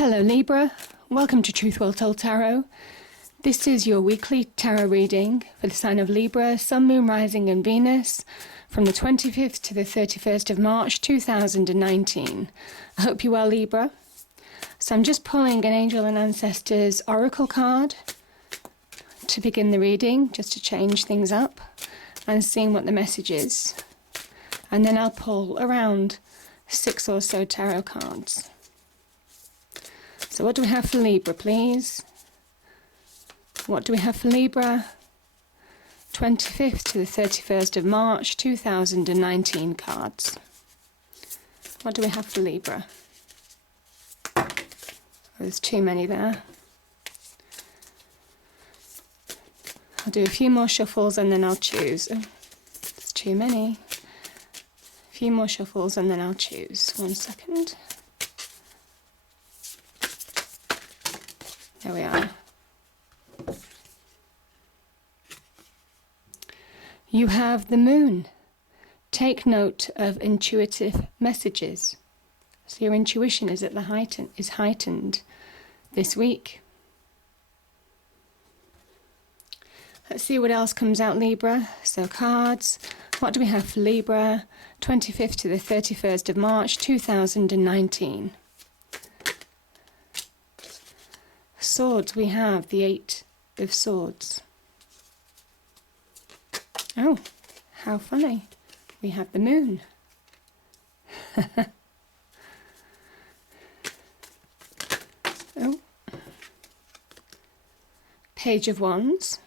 Hello Libra, welcome to Truth Well Told Tarot. This is your weekly tarot reading for the sign of Libra, Sun, Moon, Rising and Venus from the 25th to the 31st of March 2019. I hope you're well, Libra. So I'm just pulling an Angel and Ancestors Oracle card to begin the reading, just to change things up and seeing what the message is. And then I'll pull around 6 or so tarot cards. So what do we have for Libra, please? What do we have for Libra? 25th to the 31st of March 2019 cards. What do we have for Libra? Oh, there's too many there. I'll do a few more shuffles and then I'll choose. Oh, there's too many. A few more shuffles and then I'll choose. 1 second. There we are. You have the moon. Take note of intuitive messages. So your intuition is at the heightened this week. Let's see what else comes out, Libra. So cards. What do we have for Libra? 25th to the 31st of March 2019. Swords, we have the 8 of Swords. Oh, how funny. We have the moon. Oh. Page of Wands.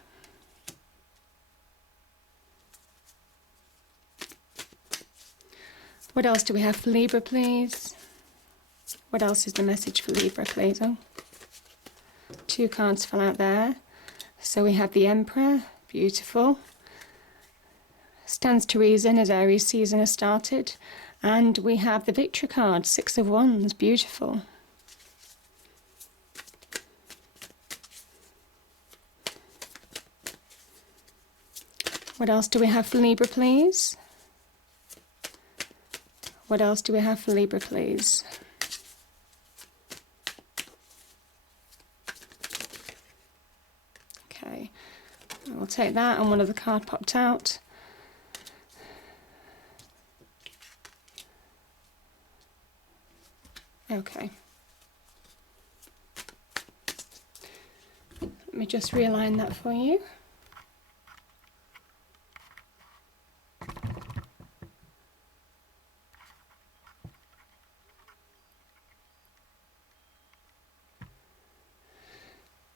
What else do we have for Libra, please? What else is the message for Libra, please? Oh. 2 cards fell out there. So we have the Emperor, beautiful. Stands to reason as Aries season has started. And we have the Victory card, 6 of Wands, beautiful. What else do we have for Libra, please? What else do we have for Libra, please? Okay, we'll take that, and one other card popped out. Okay. Let me just realign that for you.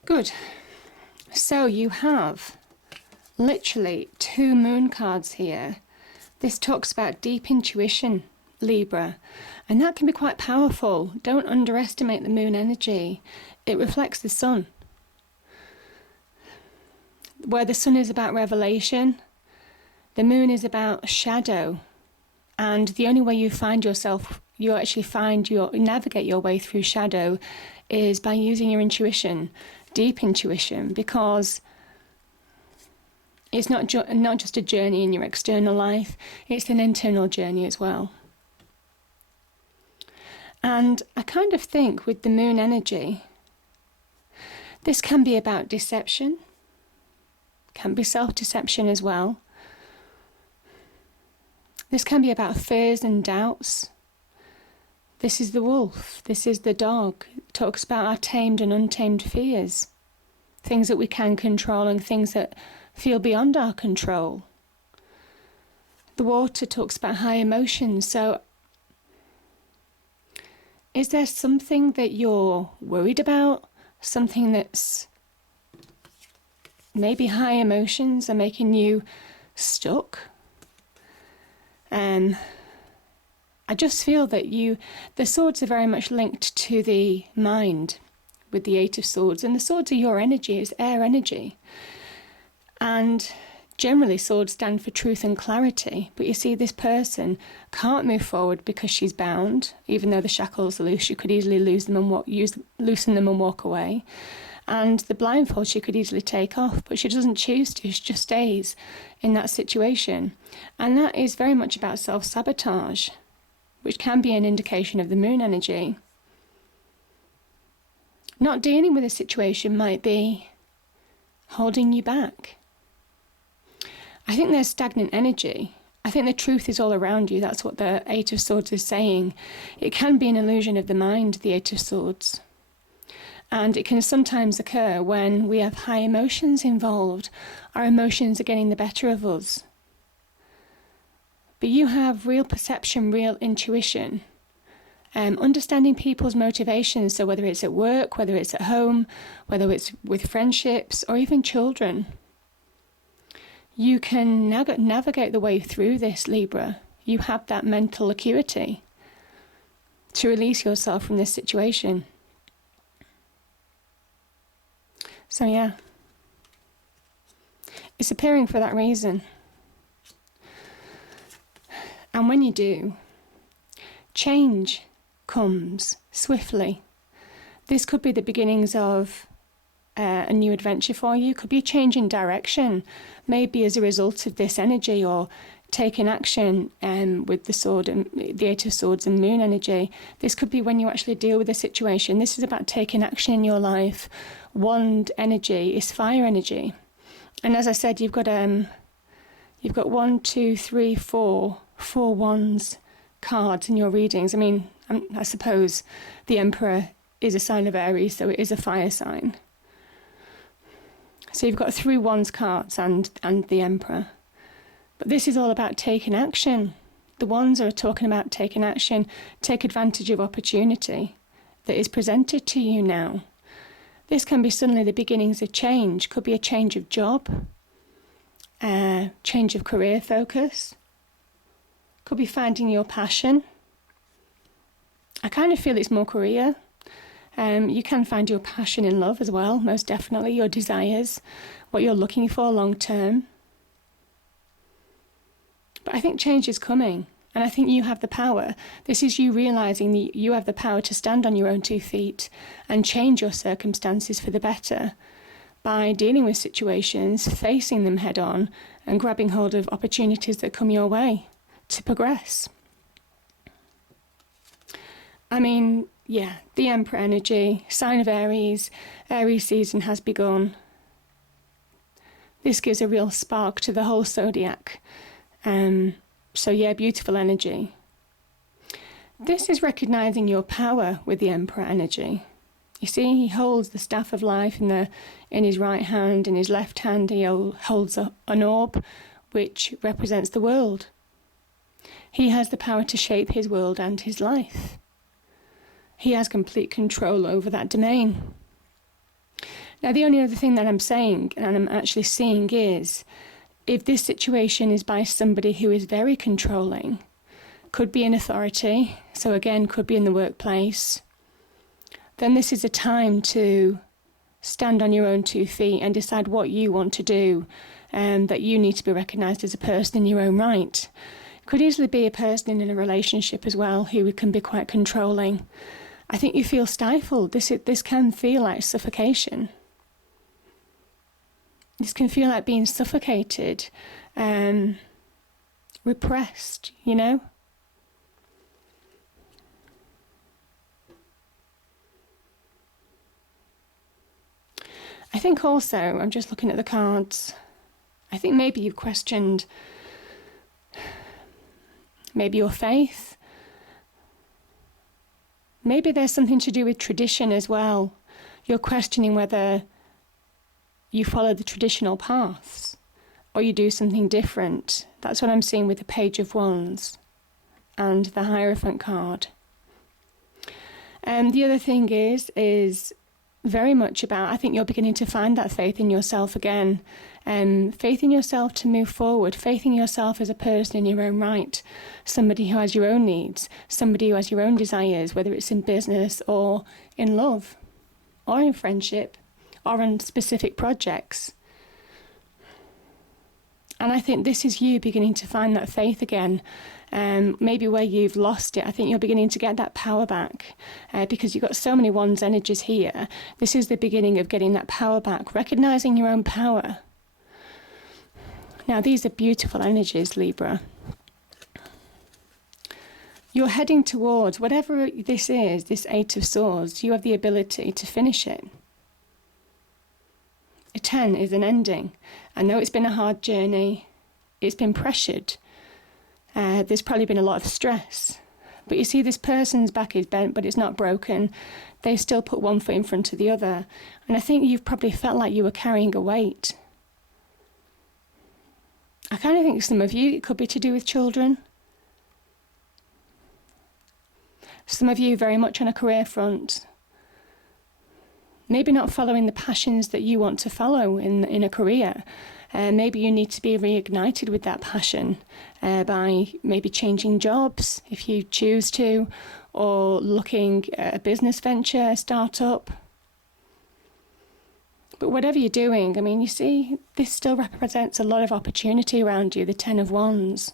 Good. So you have literally 2 moon cards here. This talks about deep intuition, Libra, and that can be quite powerful. Don't underestimate the moon energy. It reflects the sun. Where the sun is about revelation, the moon is about shadow. And the only way you find yourself, you actually navigate your way through shadow, is by using your intuition, deep intuition, because it's not just a journey in your external life, it's an internal journey as well. And I kind of think with the moon energy, this can be about deception, can be self-deception as well. This can be about fears and doubts. This is the wolf, this is the dog. It talks about our tamed and untamed fears, things that we can control and things that feel beyond our control. The water talks about high emotions. So is there something that you're worried about? Something that's maybe high emotions are making you stuck? I just feel that the swords are very much linked to the mind with the 8 of Swords, and the swords are your energy, it's air energy. And generally swords stand for truth and clarity, but you see this person can't move forward because she's bound. Even though the shackles are loose, she could easily loosen them and walk away. And the blindfold she could easily take off, but she doesn't choose to, she just stays in that situation. And that is very much about self-sabotage, which can be an indication of the moon energy. Not dealing with a situation might be holding you back. I think there's stagnant energy. I think the truth is all around you. That's what the Eight of Swords is saying. It can be an illusion of the mind, the Eight of Swords. And it can sometimes occur when we have high emotions involved. Our emotions are getting the better of us. But you have real perception, real intuition. Understanding people's motivations, so whether it's at work, whether it's at home, whether it's with friendships or even children. You can navigate the way through this, Libra. You have that mental acuity to release yourself from this situation. So yeah, it's appearing for that reason. And when you do, change comes swiftly. This could be the beginnings of a new adventure for you. Could be a change in direction, maybe as a result of this energy, or taking action with the sword and the Eight of Swords and Moon energy. This could be when you actually deal with a situation. This is about taking action in your life. Wand energy is fire energy, and as I said, you've got 1, 2, 3, 4 wands cards in your readings. I mean, I suppose the Emperor is a sign of Aries, so it is a fire sign. So you've got 3 wands cards and the Emperor. But this is all about taking action. The wands are talking about taking action. Take advantage of opportunity that is presented to you now. This can be suddenly the beginnings of change. Could be a change of job, change of career focus. Could be finding your passion. I kind of feel it's more career. You can find your passion in love as well, most definitely, your desires, what you're looking for long term. But I think change is coming, and I think you have the power. This is you realising that you have the power to stand on your own 2 feet and change your circumstances for the better by dealing with situations, facing them head on, and grabbing hold of opportunities that come your way to progress. I mean, yeah, the Emperor energy, sign of Aries, Aries season has begun. This gives a real spark to the whole zodiac. So yeah, beautiful energy. This is recognising your power with the Emperor energy. You see, he holds the staff of life in his right hand. In his left hand, he holds an orb, which represents the world. He has the power to shape his world and his life. He has complete control over that domain. Now, the only other thing that I'm saying, and I'm actually seeing, is if this situation is by somebody who is very controlling, could be an authority, so again, could be in the workplace, then this is a time to stand on your own 2 feet and decide what you want to do, and that you need to be recognised as a person in your own right. Could easily be a person in a relationship as well who can be quite controlling. I think you feel stifled. This can feel like suffocation. This can feel like being suffocated, repressed, you know? I think also, I'm just looking at the cards, I think maybe you've questioned maybe your faith. Maybe there's something to do with tradition as well. You're questioning whether you follow the traditional paths or you do something different. That's what I'm seeing with the Page of Wands and the Hierophant card. The other thing is very much about, I think you're beginning to find that faith in yourself again. Faith in yourself to move forward, faith in yourself as a person in your own right, somebody who has your own needs, somebody who has your own desires, whether it's in business or in love or in friendship or on specific projects. And I think this is you beginning to find that faith again. Maybe where you've lost it, I think you're beginning to get that power back because you've got so many wands energies here. This is the beginning of getting that power back, recognising your own power. Now, these are beautiful energies, Libra. You're heading towards whatever this is, this Eight of Swords. You have the ability to finish it. A 10 is an ending. I know it's been a hard journey. It's been pressured. There's probably been a lot of stress. But you see, this person's back is bent, but it's not broken. They still put one foot in front of the other. And I think you've probably felt like you were carrying a weight. I kind of think some of you, it could be to do with children. Some of you very much on a career front. Maybe not following the passions that you want to follow in a career. Maybe you need to be reignited with that passion by maybe changing jobs if you choose to, or looking at a business venture, a startup. But whatever you're doing, I mean, you see, this still represents a lot of opportunity around you, the 10 of Wands.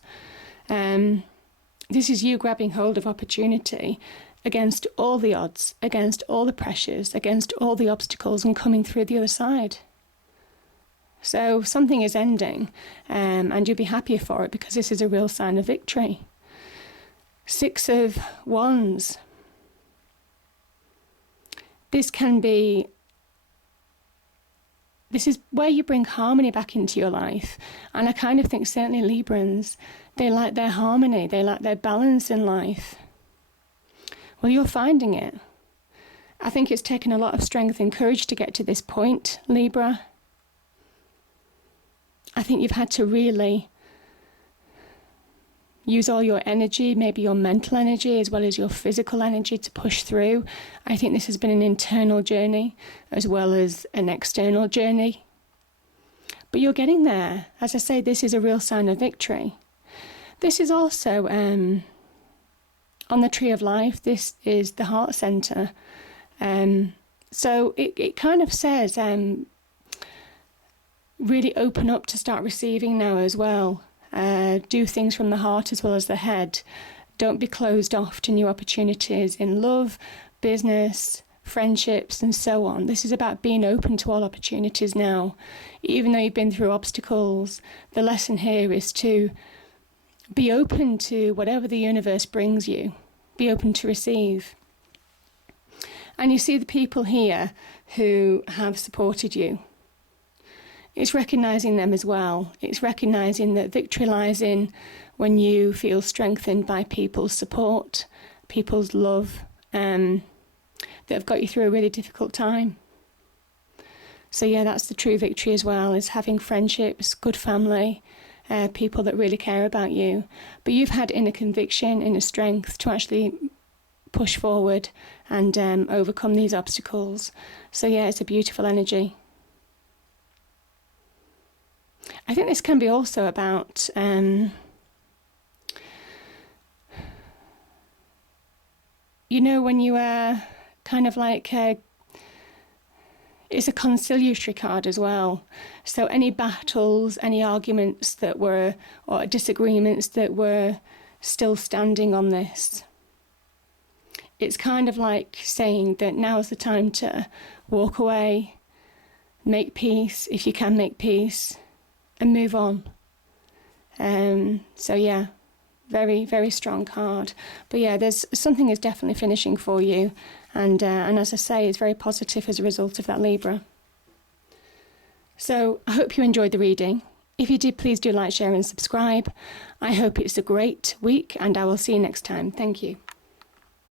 This is you grabbing hold of opportunity against all the odds, against all the pressures, against all the obstacles, and coming through the other side. So something is ending, and you'll be happier for it because this is a real sign of victory. 6 of Wands. This is where you bring harmony back into your life. And I kind of think certainly Librans, they like their harmony, they like their balance in life. Well, you're finding it. I think it's taken a lot of strength and courage to get to this point, Libra. I think you've had to really use all your energy, maybe your mental energy as well as your physical energy to push through. I think this has been an internal journey as well as an external journey. But you're getting there. As I say, this is a real sign of victory. This is also, on the Tree of Life, this is the heart center. So it kind of says, really open up to start receiving now as well. Do things from the heart as well as the head. Don't be closed off to new opportunities in love, business, friendships, and so on. This is about being open to all opportunities now. Even though you've been through obstacles, the lesson here is to be open to whatever the universe brings you. Be open to receive. And you see the people here who have supported you. It's recognising them as well. It's recognising that victory lies in when you feel strengthened by people's support, people's love, that have got you through a really difficult time. So yeah, that's the true victory as well, is having friendships, good family, people that really care about you. But you've had inner conviction, inner strength to actually push forward and overcome these obstacles. So yeah, it's a beautiful energy. I think this can be also about when you are kind of like it's a conciliatory card as well. So any battles, any arguments that were, or disagreements that were still standing on this, it's kind of like saying that now is the time to walk away, make peace, if you can make peace, and move on. So yeah, very, very strong card. But yeah, there's something is definitely finishing for you. And as I say, it's very positive as a result of that, Libra. So I hope you enjoyed the reading. If you did, please do like, share and subscribe. I hope it's a great week and I will see you next time. Thank you.